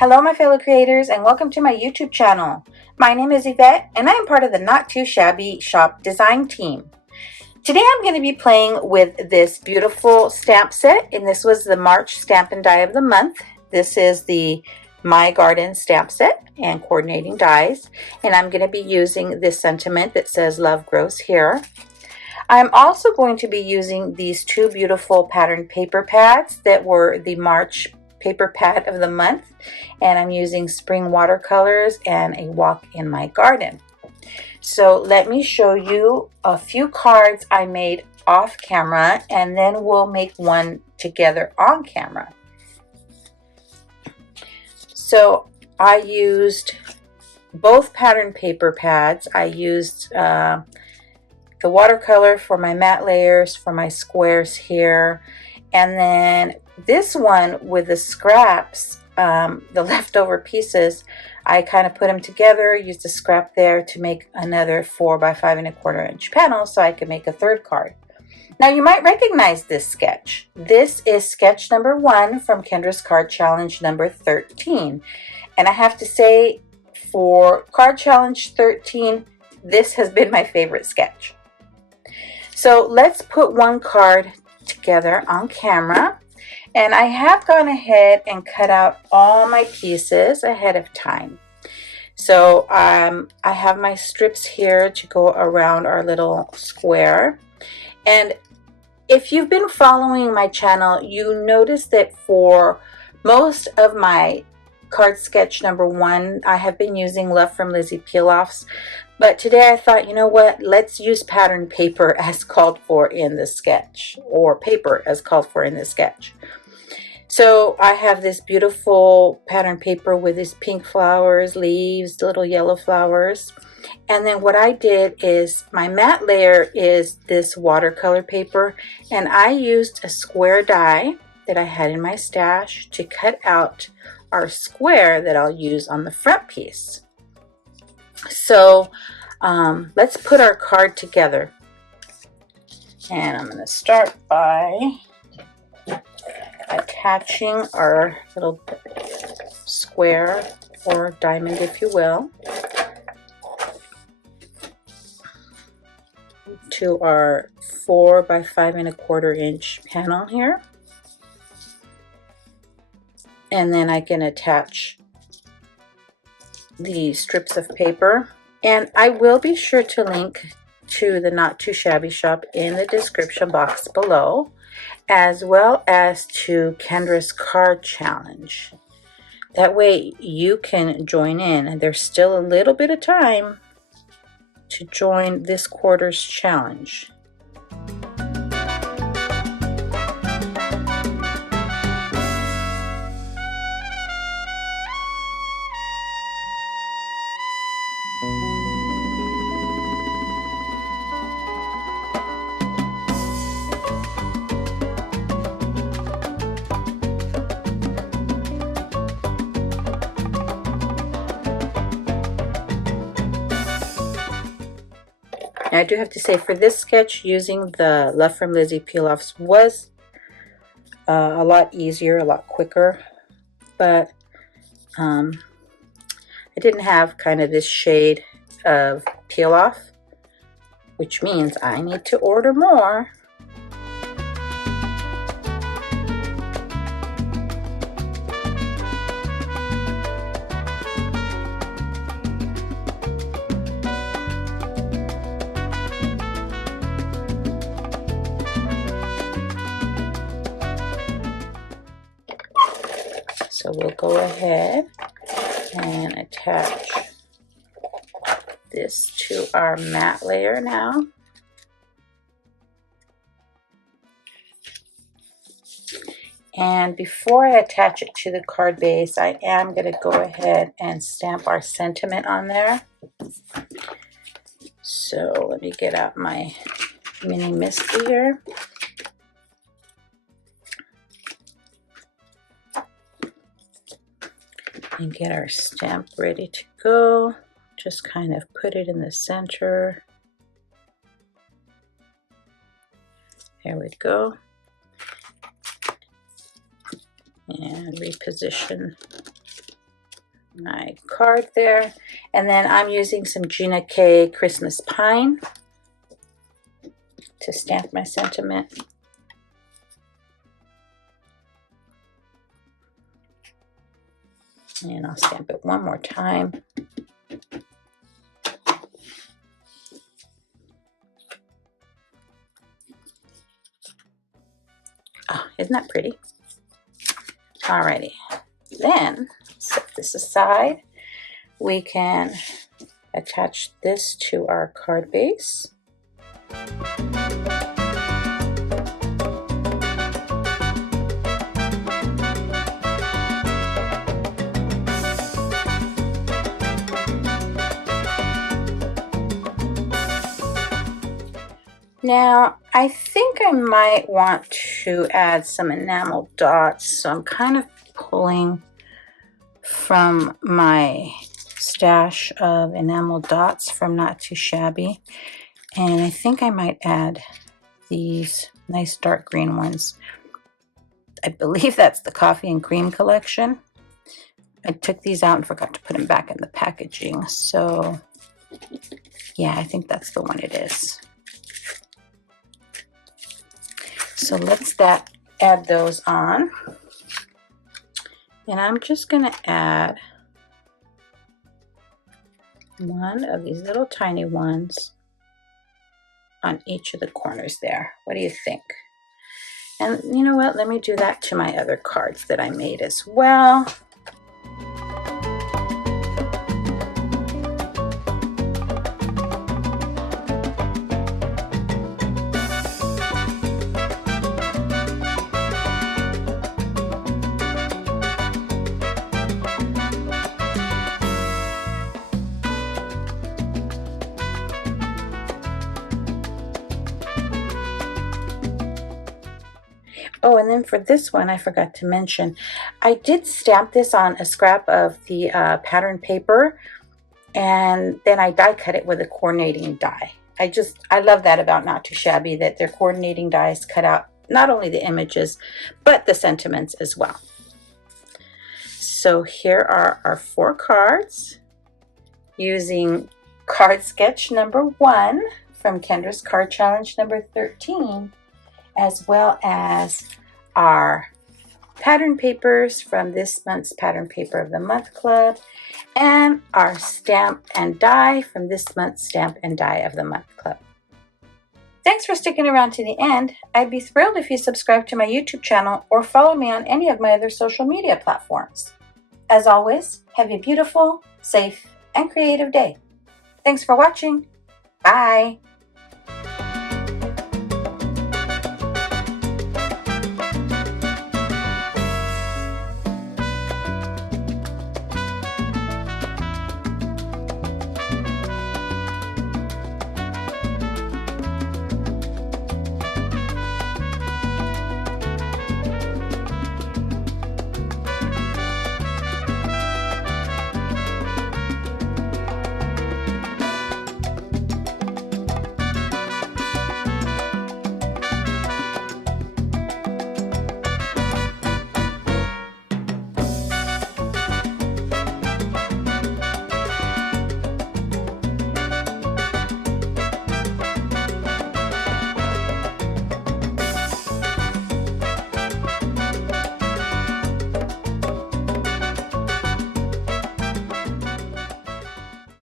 Hello my fellow creators and welcome to my YouTube channel. My name is Yvette and I am part of the Not2Shabby Shop design team. Today I'm going to be playing with this beautiful stamp set, and this was the March Stamp and Die of the Month. This is the My Garden stamp set and coordinating dies, and I'm going to be using this sentiment that says love grows here. I'm also going to be using these two beautiful patterned paper pads that were the March paper pad of the month, and I'm using spring watercolors and a walk in my garden. So let me show you a few cards I made off camera, and then we'll make one together on camera. So I used both pattern paper pads. I used the watercolor for my matte layers, for my squares here, and then this one with the scraps, the leftover pieces, I kind of put them together, used a scrap there to make another 4 by 5 1/4 inch panel so I could make a third card. Now you might recognize this sketch. This is sketch number 1 from Kendra's card challenge number 13. And I have to say, for card challenge 13, this has been my favorite sketch. So let's put one card together on camera. And I have gone ahead and cut out all my pieces ahead of time. So I have my strips here to go around our little square. And if you've been following my channel, you notice that for most of my card sketch number 1, I have been using Love from Lizzie peel-offs. But today I thought, you know what, let's use pattern paper as called for in the sketch, or paper as called for in the sketch. So I have this beautiful pattern paper with these pink flowers, leaves, little yellow flowers. And then what I did is my matte layer is this watercolor paper, and I used a square die that I had in my stash to cut out our square that I'll use on the front piece. So let's put our card together. And I'm going to start by attaching our little square or diamond, if you will, to our 4 by 5 1/4 inch panel here. And then I can attach the strips of paper. And I will be sure to link to the Not2Shabby Shop in the description box below, as well as to Kendra's card challenge. That way you can join in, and there's still a little bit of time to join this quarter's challenge. Now, I do have to say, for this sketch, using the Love from Lizzie peel-offs was a lot easier, a lot quicker, but I didn't have kind of this shade of peel-off, which means I need to order more. So we'll go ahead and attach this to our matte layer now. And before I attach it to the card base, I am going to go ahead and stamp our sentiment on there. So let me get out my mini Misty here. And get our stamp ready to go. Just kind of put it in the center. There we go. And reposition my card there. And then I'm using some Gina K Christmas Pine to stamp my sentiment. And I'll stamp it one more time. Oh, isn't that pretty? Alrighty, then set this aside. We can attach this to our card base. Now, I think I might want to add some enamel dots, so I'm kind of pulling from my stash of enamel dots from Not2Shabby, and I think I might add these nice dark green ones. I believe that's the Coffee and Cream collection. I took these out and forgot to put them back in the packaging, so yeah, I think that's the one it is. So let's add those on. And I'm just going to add one of these little tiny ones on each of the corners there. What do you think? And you know what? Let me do that to my other cards that I made as well. Oh, and then for this one, I forgot to mention, I did stamp this on a scrap of the pattern paper, and then I die cut it with a coordinating die. I love that about Not2Shabby, that their coordinating dies cut out not only the images, but the sentiments as well. So here are our 4 cards using card sketch number 1 from Kendra's card challenge number 13. As well as our pattern papers from this month's Pattern Paper of the Month Club, and our stamp and die from this month's Stamp and Die of the Month Club. Thanks for sticking around to the end. I'd be thrilled if you subscribe to my YouTube channel or follow me on any of my other social media platforms. As always, have a beautiful, safe, and creative day. Thanks for watching. Bye.